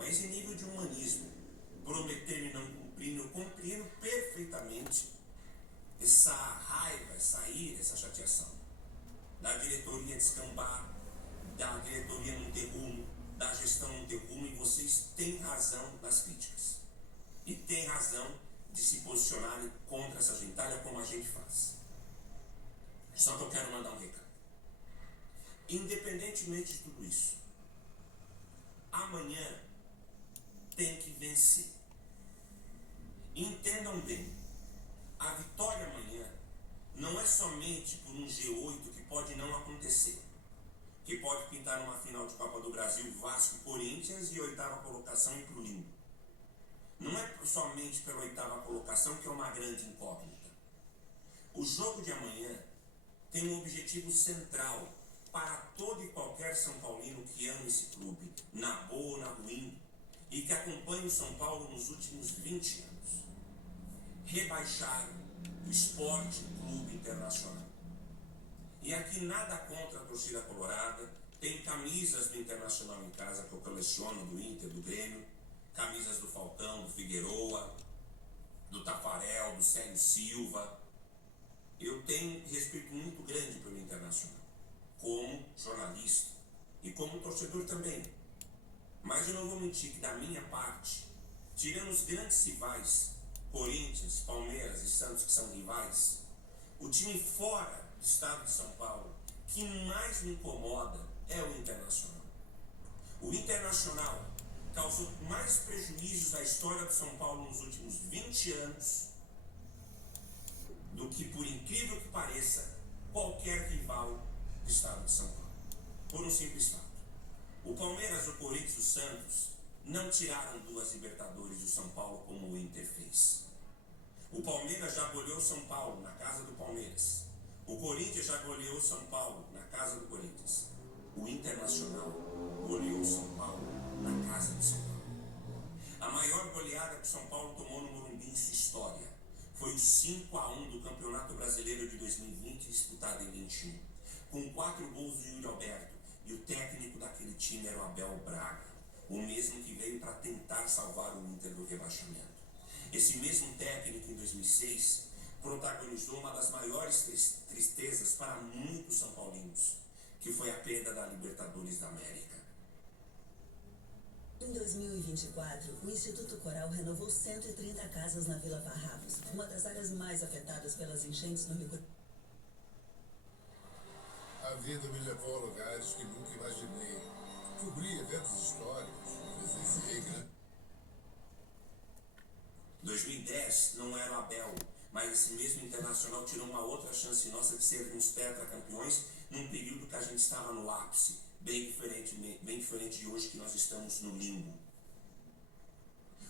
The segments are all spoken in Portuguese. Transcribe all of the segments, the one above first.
mas em nível de humanismo, prometendo e não cumprindo, eu compreendo perfeitamente essa raiva, essa ira, essa chateação da diretoria descambar, da diretoria não ter rumo, da gestão não ter rumo, e vocês têm razão nas críticas. E têm razão de se posicionarem contra essa gentalha como a gente faz. Só que eu quero mandar um recado. Independentemente de tudo isso, amanhã tem que vencer. Entendam bem, a vitória amanhã não é somente por um G8 que pode não acontecer, que pode pintar numa final de Copa do Brasil, Vasco e Corinthians, e oitava colocação e pro limbo. Não é somente pela oitava colocação, que é uma grande incógnita. O jogo de amanhã tem um objetivo central para todo e qualquer São Paulino que ama esse clube, na boa ou na ruim, e que acompanha o São Paulo nos últimos 20 anos. Rebaixar o Esporte Clube Internacional. E aqui nada contra a torcida colorada, tem camisas do Internacional em casa que eu coleciono, do Inter, do Grêmio, camisas do Falcão, do Figueroa, do Tafarel, do Célio Silva. Eu tenho respeito muito grande pelo Internacional, como jornalista e como torcedor também. Mas eu não vou mentir que da minha parte, tirando os grandes rivais, Corinthians, Palmeiras e Santos, que são rivais, o time fora do estado de São Paulo que mais me incomoda é o Internacional. O Internacional causou mais prejuízos à história do São Paulo nos últimos 20 anos do que, por incrível que pareça, qualquer rival do estado de São Paulo. Por um simples fato. O Palmeiras, o Corinthians e o Santos não tiraram 2 Libertadores do São Paulo como o Inter fez. O Palmeiras já goleou o São Paulo na casa do Palmeiras. O Corinthians já goleou o São Paulo na casa do Corinthians. O Internacional goleou o São Paulo na casa do São Paulo. A maior goleada que o São Paulo tomou no Morumbi em sua história foi o 5-1 do Campeonato Brasileiro de 2020, disputado em 21, com 4 gols do Yuri Alberto, e o técnico daquele time era o Abel Braga, o mesmo que veio para tentar salvar o Inter do rebaixamento. Esse mesmo técnico, em 2006, protagonizou uma das maiores tristezas para muitos são paulinos, que foi a perda da Libertadores da América. Em 2024, o Instituto Coral renovou 130 casas na Vila Farrapos, uma das áreas mais afetadas pelas enchentes no Rio Grande. A vida me levou a lugares que nunca imaginei. Cobri eventos históricos, presenciei grandes. 2010 não era o Abel, mas esse mesmo Internacional tirou uma outra chance nossa de sermos tetracampeões num período que a gente estava no ápice, bem diferente de hoje, que nós estamos no limbo.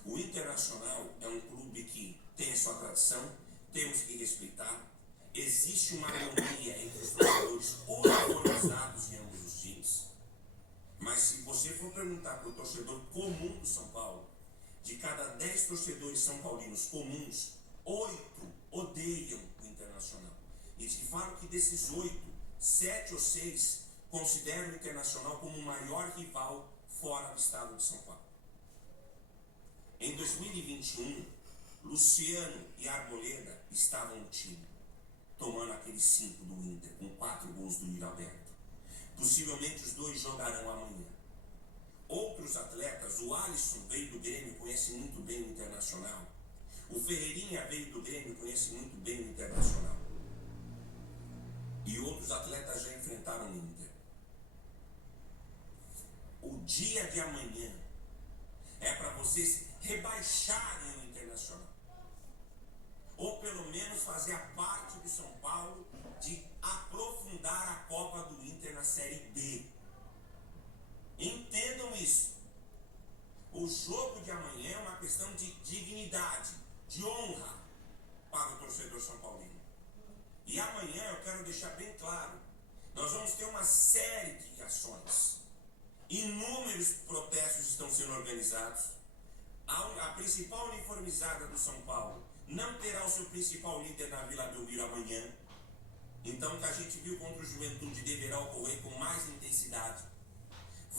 O Internacional é um clube que tem a sua tradição, temos que respeitar. Existe uma harmonia entre os torcedores uniformizados em ambos os times. Mas se você for perguntar para o torcedor comum do São Paulo, de cada 10 torcedores são paulinos comuns, 8 odeiam o Internacional. E te falo que desses 8, 7 ou 6 consideram o Internacional como o maior rival fora do estado de São Paulo. Em 2021, Luciano e Arboleda estavam no time, tomando aqueles 5 do Inter, com 4 gols do Yuri Alberto. Possivelmente os 2 jogarão amanhã. Outros atletas, o Alisson veio do Grêmio, conhece muito bem o Internacional. O Ferreirinha veio do Grêmio, conhece muito bem o Internacional. E outros atletas já enfrentaram o Inter. O dia de amanhã é para vocês rebaixarem o Internacional. Ou pelo menos fazer a parte do São Paulo de aprofundar a Copa do Inter na Série B. Entendam isso. O jogo de amanhã é uma questão de dignidade, de honra para o torcedor são paulino. E amanhã eu quero deixar bem claro, nós vamos ter uma série de ações. Inúmeros protestos estão sendo organizados. A principal uniformizada do São Paulo não terá o seu principal líder na Vila Belmiro amanhã. Então, o que a gente viu contra o Juventude deverá ocorrer com mais intensidade.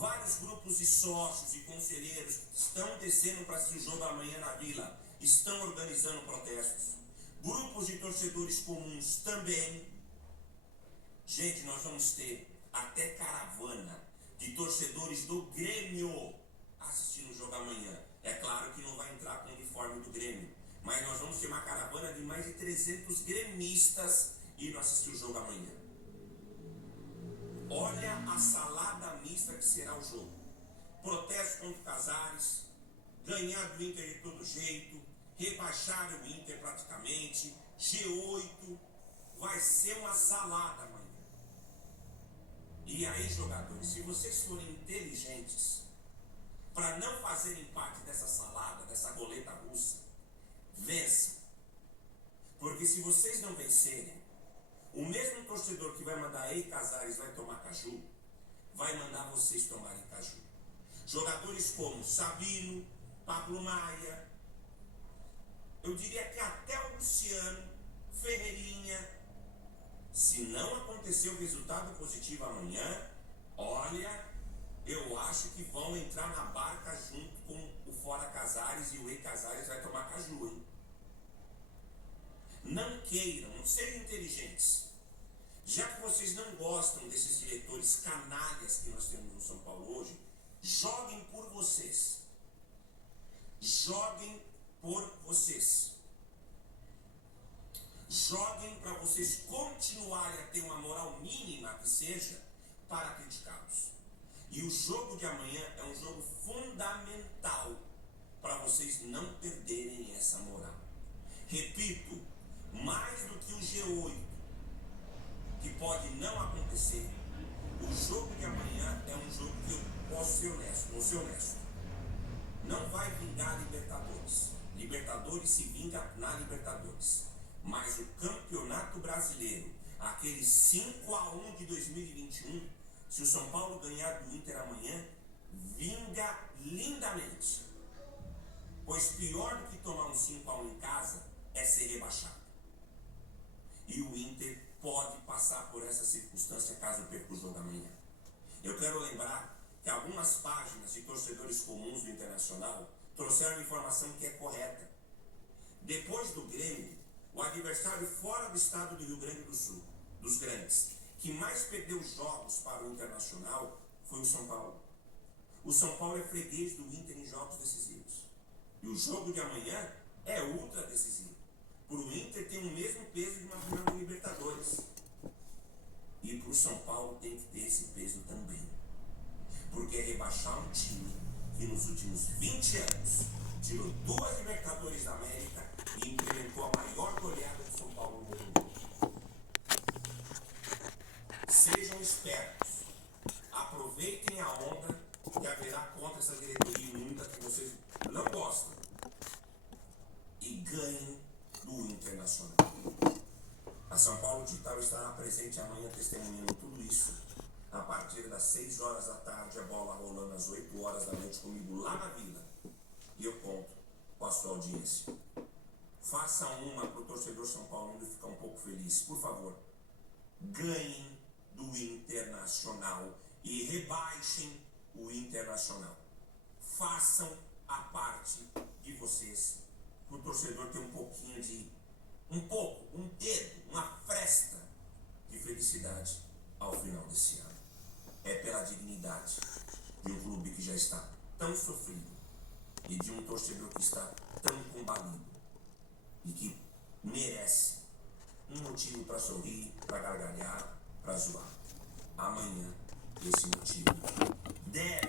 Vários grupos de sócios e conselheiros estão descendo para assistir o jogo amanhã na Vila, estão organizando protestos. Grupos de torcedores comuns também. Gente, nós vamos ter até caravana de torcedores do Grêmio assistindo o jogo amanhã. É claro que não vai entrar com o uniforme do Grêmio, mas nós vamos ter uma caravana de mais de 300 gremistas indo assistir o jogo amanhã. Olha a salada mista que será o jogo. Protesto contra o Casares, ganhar do Inter de todo jeito, rebaixar o Inter praticamente, G8, vai ser uma salada amanhã. E aí, jogadores, se vocês forem inteligentes, para não fazerem parte dessa salada, dessa roleta russa, vençam. Porque se vocês não vencerem, o mesmo torcedor que vai mandar Ei Casares vai tomar caju, vai mandar vocês tomarem caju. Jogadores como Sabino, Pablo Maia, eu diria que até o Luciano, Ferreirinha, se não acontecer o resultado positivo amanhã, olha, eu acho que vão entrar na barca junto com o Fora Casares e o Ei Casares vai tomar caju, hein? Não queiram, não sejam inteligentes. Já que vocês não gostam desses diretores canalhas que nós temos no São Paulo hoje, joguem por vocês. Joguem por vocês. Joguem para vocês continuarem a ter uma moral mínima que seja para criticá-los. E o jogo de amanhã é um jogo fundamental para vocês não perderem essa moral. Repito, mais do que o G8, que pode não acontecer, o jogo de amanhã é um jogo que eu posso ser honesto, vou ser honesto. Não vai vingar Libertadores. Libertadores se vinga na Libertadores. Mas o Campeonato Brasileiro, aquele 5-1 de 2021, se o São Paulo ganhar do Inter amanhã, vinga lindamente. Pois pior do que tomar um 5-1 em casa é ser rebaixado. E o Inter pode passar por essa circunstância caso perca o jogo amanhã. Eu quero lembrar que algumas páginas de torcedores comuns do Internacional trouxeram informação que é correta. Depois do Grêmio, o adversário fora do estado do Rio Grande do Sul, dos grandes, que mais perdeu jogos para o Internacional foi o São Paulo. O São Paulo é freguês do Inter em jogos decisivos. E o jogo de amanhã é ultra decisivo. Para o Inter tem o mesmo peso de uma final de Libertadores. E para o São Paulo tem que ter esse peso também. Porque é rebaixar um time que nos últimos 20 anos tirou 2 Libertadores da América e implementou a maior goleada do São Paulo no mundo. Sejam espertos. Aproveitem a onda que haverá contra essa diretoria imunda que vocês não gostam. E ganhem do Internacional. A São Paulo Digital estará presente amanhã testemunhando tudo isso. A partir das 6 horas da tarde, a bola rolando às 8 horas da noite comigo lá na Vila. E eu conto com a sua audiência. Façam uma para o torcedor São Paulino ficar um pouco feliz. Por favor, ganhem do Internacional e rebaixem o Internacional. Façam a parte de vocês para o torcedor ter um pouquinho de, um dedo, uma fresta de felicidade ao final desse ano. É pela dignidade de um clube que já está tão sofrido e de um torcedor que está tão combalido e que merece um motivo para sorrir, para gargalhar, para zoar. Amanhã, esse motivo deve